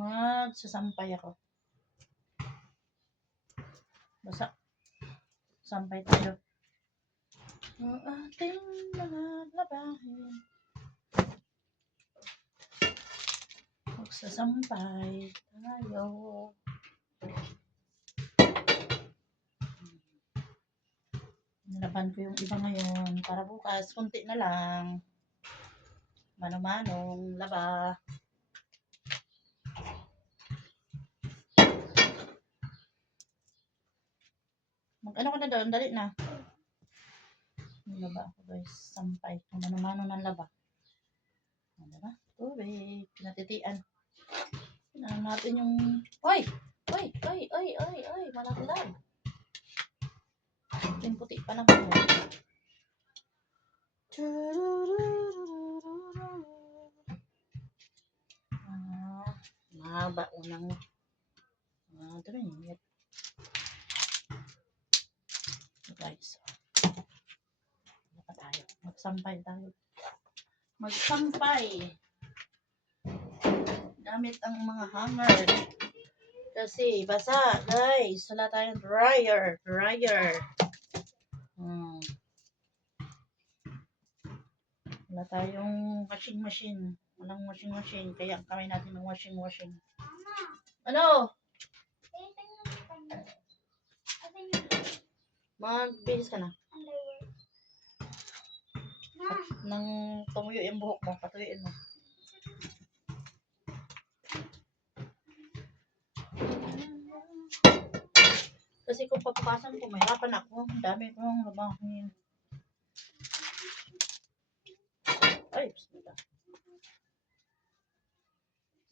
Magsasampay ako. Basta. Sampay tayo. Ang ating mga labahin. Magsasampay tayo. Nilaban ko yung iba ngayon para bukas kunti na lang. Mano-manong laba. Mag-ano ko na doon, dali na. Laba ako guys, sampay. Mano-mano ng laba. Ano ba? Tubig, pinatitian. Ano natin yung... Oy! Oy! Oy! Oy! Oy! Oy! Malaglag. Yung puti pa lang ako. Mahaba unang drinit. Guys, ano pa tayo? Magsampay tayo. Magsampay. Gamit ang mga hanger. Kasi basa, guys. Wala tayong dryer. Wala tayong washing machine. Walang washing machine. Kaya kami natin ng washing. Ano? Magbihis ka na. At nang tumuyo yung buhok mo, patuyuin mo. Kasi kung papukasan ko, mahirapan ako. Dami kong labahin. Ay, bismillah.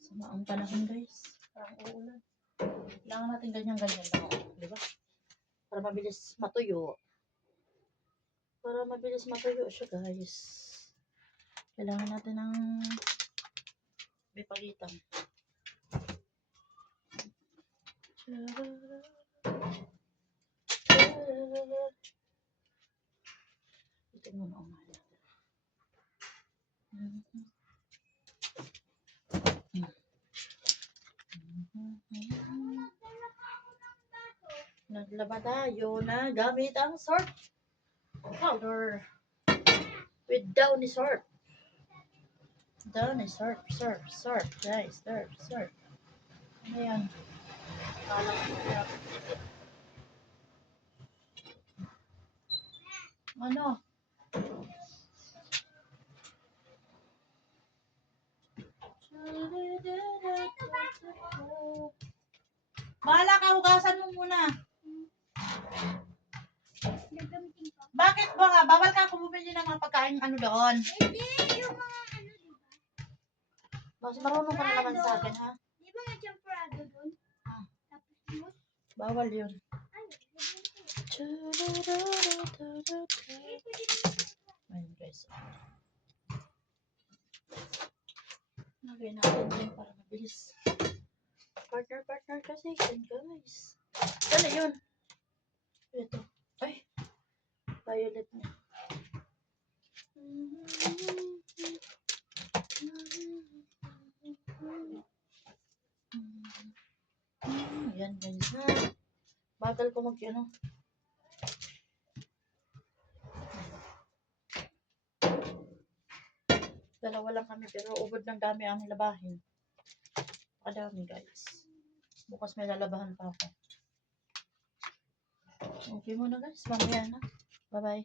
Sama ang panahon guys. Parang uulan. Kailangan natin ganyan-ganyan lang. Diba? Para mabilis matuyo. Siya guys. Kailangan natin ng may pagitan. Ito muna ang mahal natin. Naglaba tayo na gamit ang salt powder with Downy salt. Downy salt, guys, salt. Ano yan? Ano? Bahala ka, hugasan mo muna. Bakit ba nga? Bawal ka bumili ng mga pagkain ano doon? Hindi, yung mga ano, diba? Mas marunong ka na naman sa akin, ha? Di ba nga champorado doon? Tapos yun? Bawal yun. Ayun guys. Lagay natin din para mabilis. Partner kasi yan guys. Dali yun. Ito. Ay. Violet na. Yan guys ha. Bagal ko mag-ano. Dalawa lang kami pero ubod ng dami ang labahin. Kadami guys. Bukas may lalabahan pa ako. Okay muna guys. Mamaya na. Bye bye.